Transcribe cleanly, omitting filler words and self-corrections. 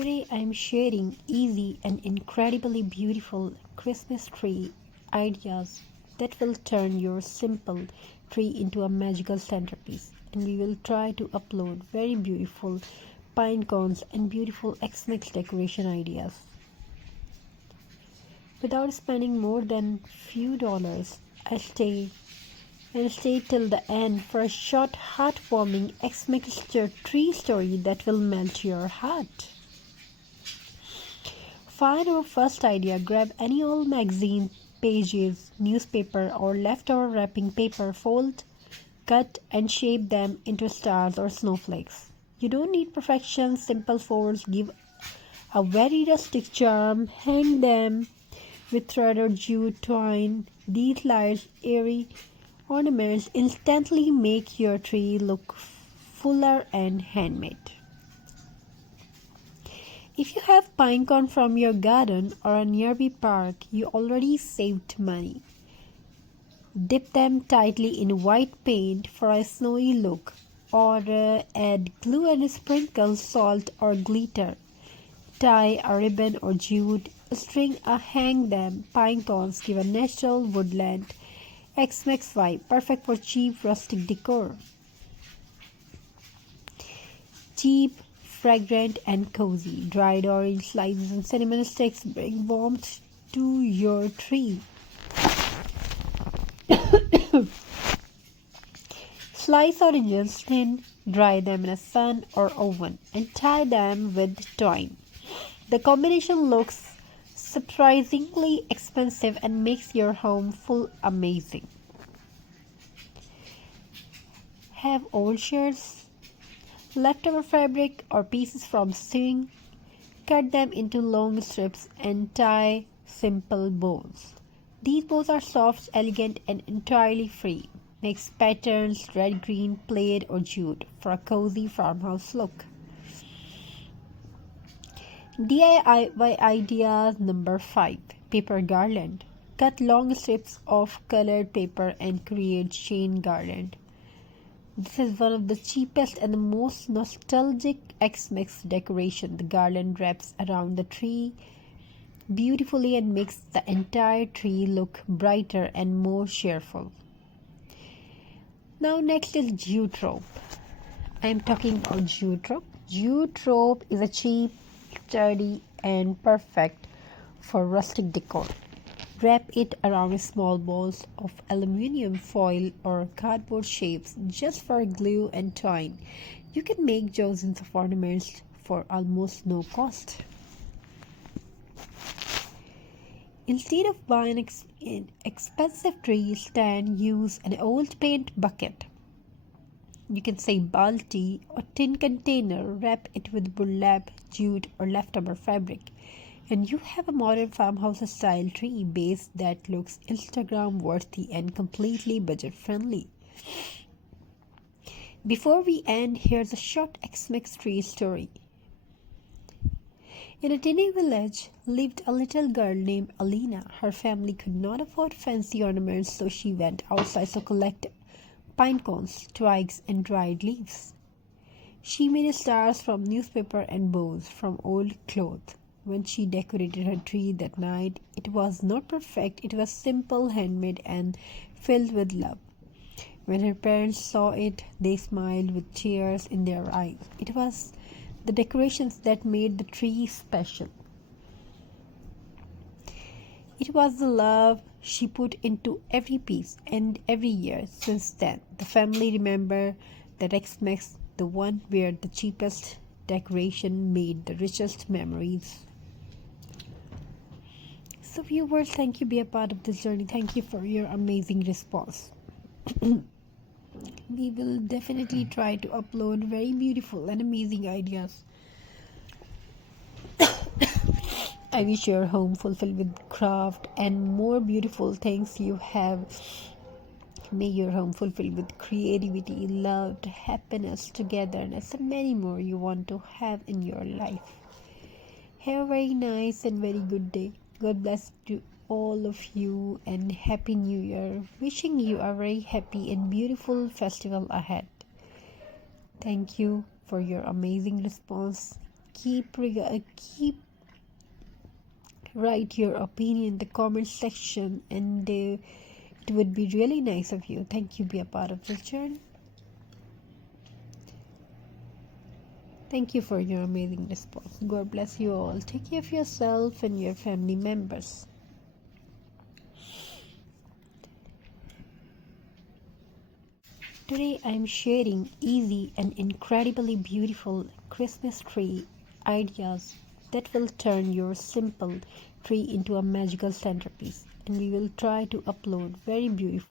Today I am sharing easy and incredibly beautiful Christmas tree ideas that will turn your simple tree into a magical centerpiece. And we will try to upload very beautiful pine cones and beautiful Xmas decoration ideas. Without spending more than few dollars, stay till the end for a short heartwarming Xmas tree story that will melt your heart. Find our first idea. Grab any old magazine, pages, newspaper, or leftover wrapping paper, fold, cut, and shape them into stars or snowflakes. You don't need perfection, simple folds give a very rustic charm. Hang them with thread or jute twine. These light, airy ornaments instantly make your tree look fuller and handmade. If you have pine cone from your garden or a nearby park, you already saved money. Dip them tightly in white paint for a snowy look, or add glue and sprinkle salt or glitter. Tie a ribbon or jute string or hang them. Pine cones give a natural woodland Xmas vibe, perfect for cheap rustic decor. Cheap, fragrant and cozy. Dried orange slices and cinnamon sticks bring warmth to your tree. Slice oranges thin, dry them in a sun or oven, and tie them with twine. The combination looks surprisingly expensive and makes your home feel amazing. Have old shirts, leftover fabric, or pieces from sewing? Cut them into long strips and tie simple bows. These bows are soft, elegant, and entirely free. Mix patterns, red, green, plaid, or jute for a cozy farmhouse look. DIY idea number 5. Paper garland. Cut long strips of colored paper and create chain garland. This is one of the cheapest and the most nostalgic Xmas decoration. The garland wraps around the tree beautifully and makes the entire tree look brighter and more cheerful. Now next is jute rope. I am talking about jute rope. Jute rope is a cheap, sturdy and perfect for rustic decor. Wrap it around small balls of aluminum foil or cardboard shapes just for glue and twine. You can make dozens of ornaments for almost no cost. Instead of buying an expensive tree stand, use an old paint bucket. You can say balti or tin container. Wrap it with burlap, jute, or leftover fabric, and you have a modern farmhouse style tree base that looks Instagram worthy and completely budget friendly. Before we end, here's a short Xmas tree story. In a tiny village lived a little girl named Alina. Her family could not afford fancy ornaments, so she went outside to collect pine cones, twigs, and dried leaves. She made stars from newspaper and bows from old clothes. When she decorated her tree that night, it was not perfect. It was simple, handmade, and filled with love. When her parents saw it, they smiled with tears in their eyes. It was the decorations that made the tree special. It was the love she put into every piece, and every year since then, the family remember that Xmas, the one where the cheapest decoration made the richest memories. So viewers, thank you be a part of this journey. Thank you for your amazing response. We will definitely try to upload very beautiful and amazing ideas. I wish your home fulfilled with craft and more beautiful things you have. May your home fulfilled with creativity, love, happiness, togetherness, and many more you want to have in your life. Have a very nice and very good day. God bless to all of you and Happy New Year. Wishing you a very happy and beautiful festival ahead. Thank you for your amazing response. keep write your opinion in the comment section, and it would be really nice of you. Thank you, be a part of this journey. Thank you for your amazing response. God bless you all. Take care of yourself and your family members. Today I am sharing easy and incredibly beautiful Christmas tree ideas that will turn your simple tree into a magical centerpiece, and we will try to upload very beautiful